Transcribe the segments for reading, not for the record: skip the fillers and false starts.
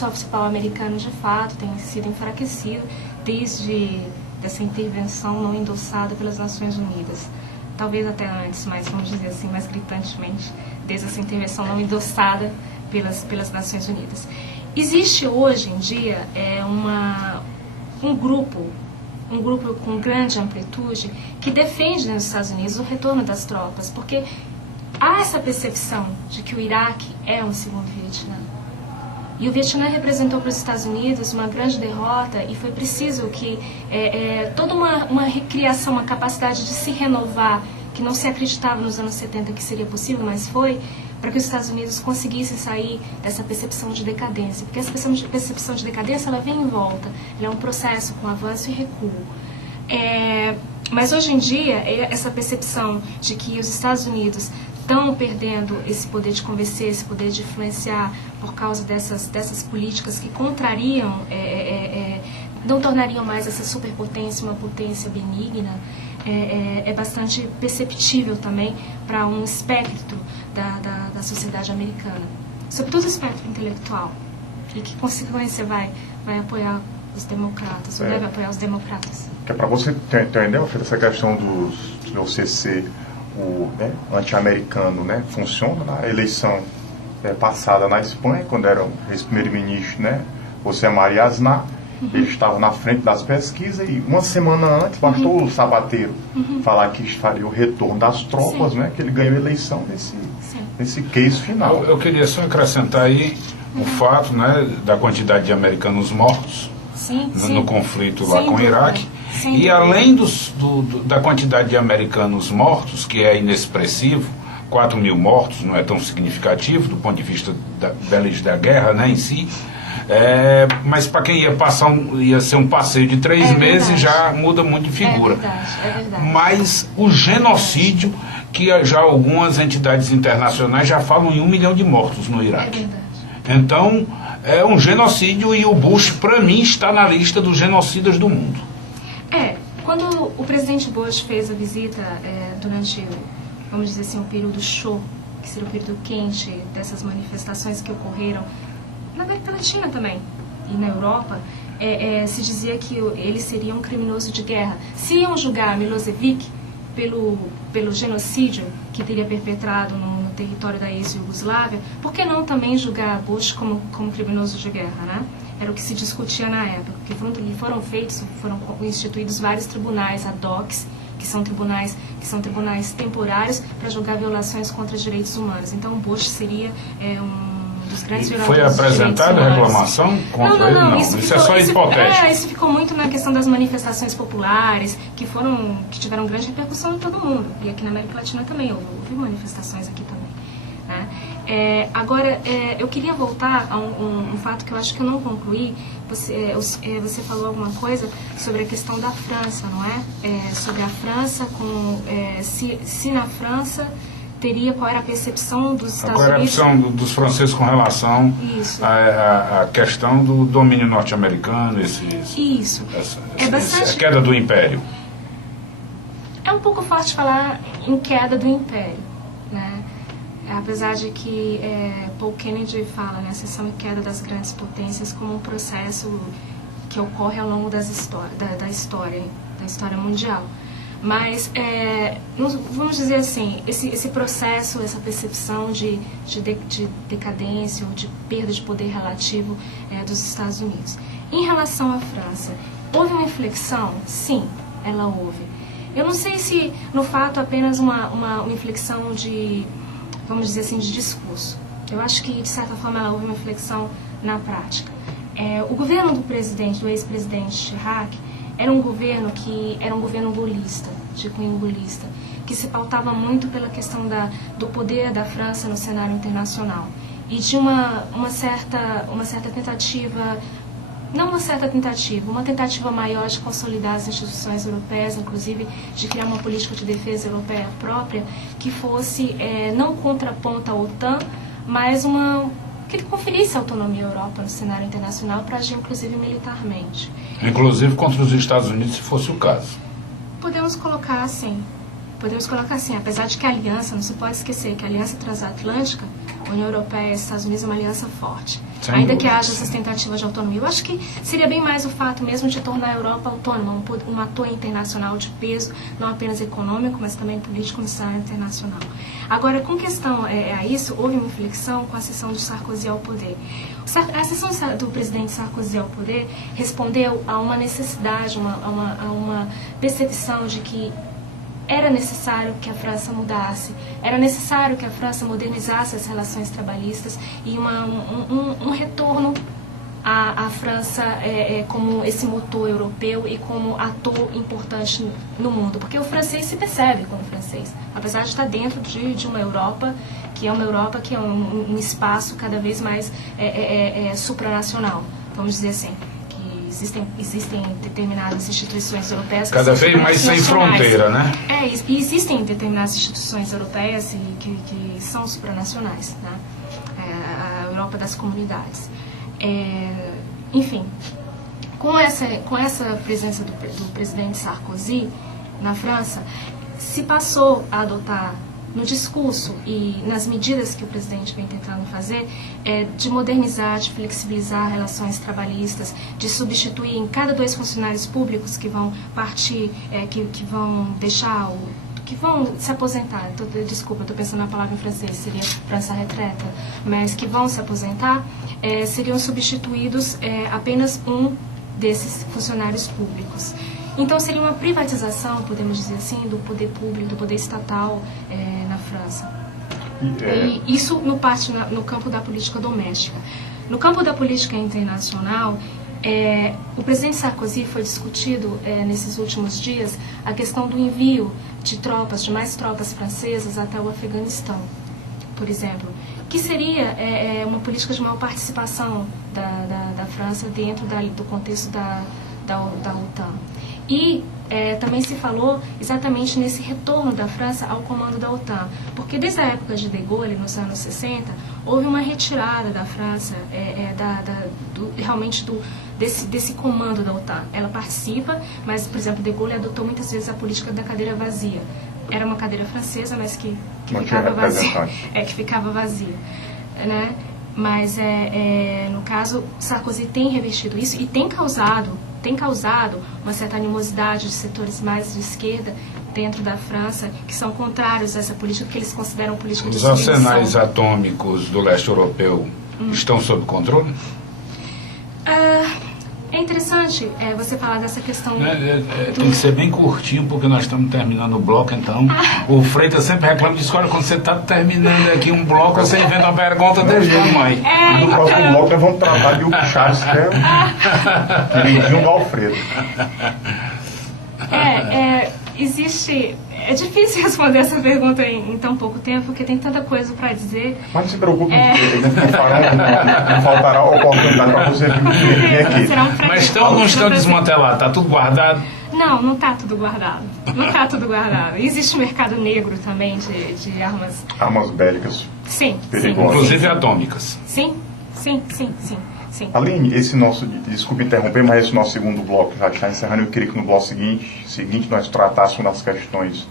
soft power americano, de fato, tem sido enfraquecido desde essa intervenção não endossada pelas Nações Unidas. Talvez até antes, mas vamos dizer assim, mais gritantemente, desde essa intervenção não endossada pelas Nações Unidas. Existe hoje em dia um grupo com grande amplitude que defende nos Estados Unidos o retorno das tropas, porque há essa percepção de que o Iraque é um segundo Vietnã. E o Vietnã representou para os Estados Unidos uma grande derrota e foi preciso que toda uma recriação, uma capacidade de se renovar, que não se acreditava nos anos 70 que seria possível, mas foi, para que os Estados Unidos conseguissem sair dessa percepção de decadência. Porque essa percepção de decadência, ela vem em volta, ela é um processo com avanço e recuo. Mas hoje em dia, essa percepção de que os Estados Unidos estão perdendo esse poder de convencer, esse poder de influenciar por causa dessas políticas que contrariam, não tornariam mais essa superpotência uma potência benigna, é bastante perceptível também para um espectro da sociedade americana, sobretudo o espectro intelectual, e que consequência vai apoiar os democratas, ou deve apoiar os democratas. Que é para você ter uma ideia, essa questão de você ser o anti-americano, funciona na eleição passada na Espanha, quando era o ex-primeiro-ministro, José María Aznar. Ele estava na frente das pesquisas e uma semana antes bastou o Zapatero falar que faria o retorno das tropas, que ele ganhou a eleição nesse case final. Eu queria só acrescentar aí o fato da quantidade de americanos mortos no conflito lá com o Iraque. E além da quantidade de americanos mortos, que é inexpressivo, 4.000 mortos não é tão significativo do ponto de vista da guerra em si, mas para quem ia ser um passeio de 3 meses, já muda muito de figura. É verdade. Mas o genocídio, que já algumas entidades internacionais já falam em 1 milhão de mortos no Iraque. Então, é um genocídio, e o Bush, para mim, está na lista dos genocidas do mundo. Quando o presidente Bush fez a visita durante, vamos dizer assim, o período show, que seria o período quente dessas manifestações que ocorreram na América Latina também e na Europa, se dizia que ele seria um criminoso de guerra. Se iam julgar Milosevic pelo genocídio que teria perpetrado no território da ex-Yugoslávia, por que não também julgar Bush como criminoso de guerra, Era o que se discutia na época, porque foram instituídos vários tribunais ad hoc, que são tribunais temporários para julgar violações contra direitos humanos. Então, Bush seria dos grandes violadores. Foi apresentada a reclamação contra ele? Não. Isso é só hipotético. Isso ficou muito na questão das manifestações populares, que tiveram grande repercussão em todo mundo. E aqui na América Latina também houve manifestações aqui também. Agora, eu queria voltar a um fato que eu acho que eu não concluí. Você falou alguma coisa sobre a questão da França, não é? Sobre a França, se na França qual era a percepção dos Estados Unidos? Qual era a percepção dos franceses com relação à questão do domínio norte-americano, a queda do império? É um pouco forte falar em queda do império, apesar de que Paul Kennedy fala, ascensão e queda das grandes potências como um processo que ocorre ao longo da história mundial. Mas, vamos dizer assim, esse processo, essa percepção de decadência ou de perda de poder relativo dos Estados Unidos. Em relação à França, houve uma inflexão? Sim, ela houve. Eu não sei se, no fato, apenas uma inflexão de, vamos dizer assim, de discurso. Eu acho que, de certa forma, ela houve uma inflexão na prática. O governo do ex-presidente Chirac, era um governo golista, de cunho golista, que se pautava muito pela questão do poder da França no cenário internacional. E de uma tentativa maior de consolidar as instituições europeias, inclusive de criar uma política de defesa europeia própria, que fosse não contraponta à OTAN, mas que ele conferisse autonomia à Europa no cenário internacional para agir, inclusive, militarmente. Inclusive contra os Estados Unidos, se fosse o caso. Podemos colocar assim, apesar de que a aliança, não se pode esquecer que a aliança transatlântica, União Europeia e Estados Unidos é uma aliança forte. Ainda que haja essas tentativas de autonomia. Eu acho que seria bem mais o fato mesmo de tornar a Europa autônoma, um ator internacional de peso, não apenas econômico, mas também político e internacional. Agora, com questão a isso, houve uma inflexão com a ascensão de Sarkozy ao poder. A ascensão do presidente Sarkozy ao poder respondeu a uma necessidade, a uma percepção de que era necessário que a França mudasse, era necessário que a França modernizasse as relações trabalhistas e um retorno à França como esse motor europeu e como ator importante no mundo. Porque o francês se percebe como francês, apesar de estar dentro de uma Europa que é um espaço cada vez mais supranacional, vamos dizer assim. Existem determinadas instituições europeias cada vez mais sem fronteira, né? E existem determinadas instituições europeias que são supranacionais, né? A Europa das comunidades. Enfim, com essa presença do presidente Sarkozy na França, se passou a adotar no discurso e nas medidas que o presidente vem tentando fazer, de modernizar, de flexibilizar relações trabalhistas, de substituir em cada 2 funcionários públicos que vão partir, que vão deixar que vão se aposentar, desculpa, estou pensando na palavra em francês, seria França retreta, mas que vão se aposentar, seriam substituídos apenas um desses funcionários públicos. Então seria uma privatização, podemos dizer assim, do poder público, do poder estatal na França. E isso no campo da política doméstica. No campo da política internacional, o presidente Sarkozy foi discutido nesses últimos dias a questão do envio de mais tropas francesas até o Afeganistão, por exemplo, que seria uma política de maior participação da França dentro do contexto da OTAN. E também se falou exatamente nesse retorno da França ao comando da OTAN, porque desde a época de De Gaulle, nos anos 60, houve uma retirada da França desse comando da OTAN. Ela participa, mas, por exemplo, De Gaulle adotou muitas vezes a política da cadeira vazia. Era uma cadeira francesa, mas que ficava vazia. Que ficava vazia, né? Mas, no caso, Sarkozy tem revestido isso e tem causado uma certa animosidade de setores mais de esquerda dentro da França, que são contrários a essa política, que eles consideram política de submissão. Os arsenais atômicos do leste europeu estão sob controle? É interessante você falar dessa questão... Tem que ser bem curtinho, porque nós estamos terminando o bloco, então. O Freitas sempre reclama disso, olha, quando você está terminando aqui um bloco, você inventa uma pergunta desde a mãe. No próximo bloco nós vamos tratar de Hugo Chávez, que é queridinho do Alfredo. Existe... É difícil responder essa pergunta em tão pouco tempo, porque tem tanta coisa para dizer. Mas não se preocupe, não faltará oportunidade para você vir aqui. Mas estão ou não estão desmantelados? Está tudo guardado? Não está tudo guardado. Não está tudo guardado. Existe um mercado negro também de armas... Armas bélicas. Sim. Perigosas. Inclusive atômicas. Sim. Aline, desculpe interromper, mas esse nosso segundo bloco já está encerrando. Eu queria que no bloco seguinte nós tratássemos das questões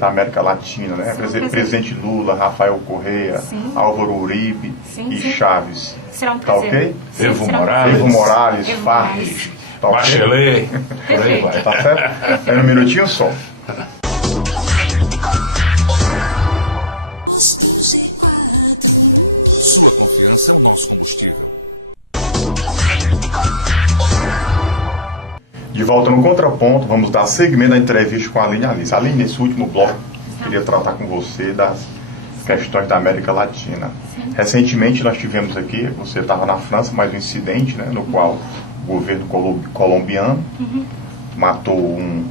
da América Latina, né? Presidente Lula, Rafael Correa, Álvaro Uribe e Chávez. Será um prazer. Tá ok? Evo Morales, Farc, Bachelet, por aí vai. Tá certo? Um minutinho só. De volta no Contraponto, vamos dar seguimento à entrevista com a Aline Alice. Aline, nesse último bloco, queria tratar com você das questões da América Latina. Sim. Recentemente nós tivemos aqui, você estava na França, mais um incidente, né, no qual o governo colombiano matou um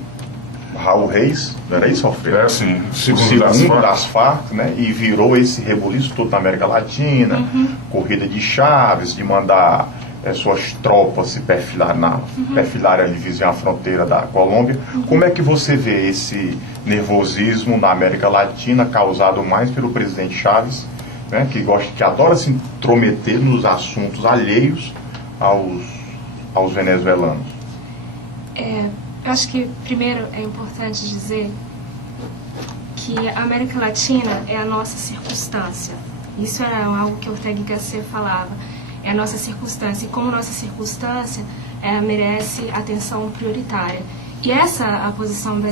Raul Reis, não era isso, Alfredo? Sim, o segundo das Farc, né, e virou esse rebuliço todo na América Latina, corrida de Chávez, de mandar suas tropas se perfilarem ali vizinho à fronteira da Colômbia. Como é que você vê esse nervosismo na América Latina causado mais pelo presidente Chávez, né, que adora se intrometer nos assuntos alheios aos venezuelanos? Eu acho que primeiro é importante dizer que a América Latina é a nossa circunstância. Isso era algo que Ortega y Gasset falava. É a nossa circunstância, e como nossa circunstância merece atenção prioritária. E essa a posição brasileira.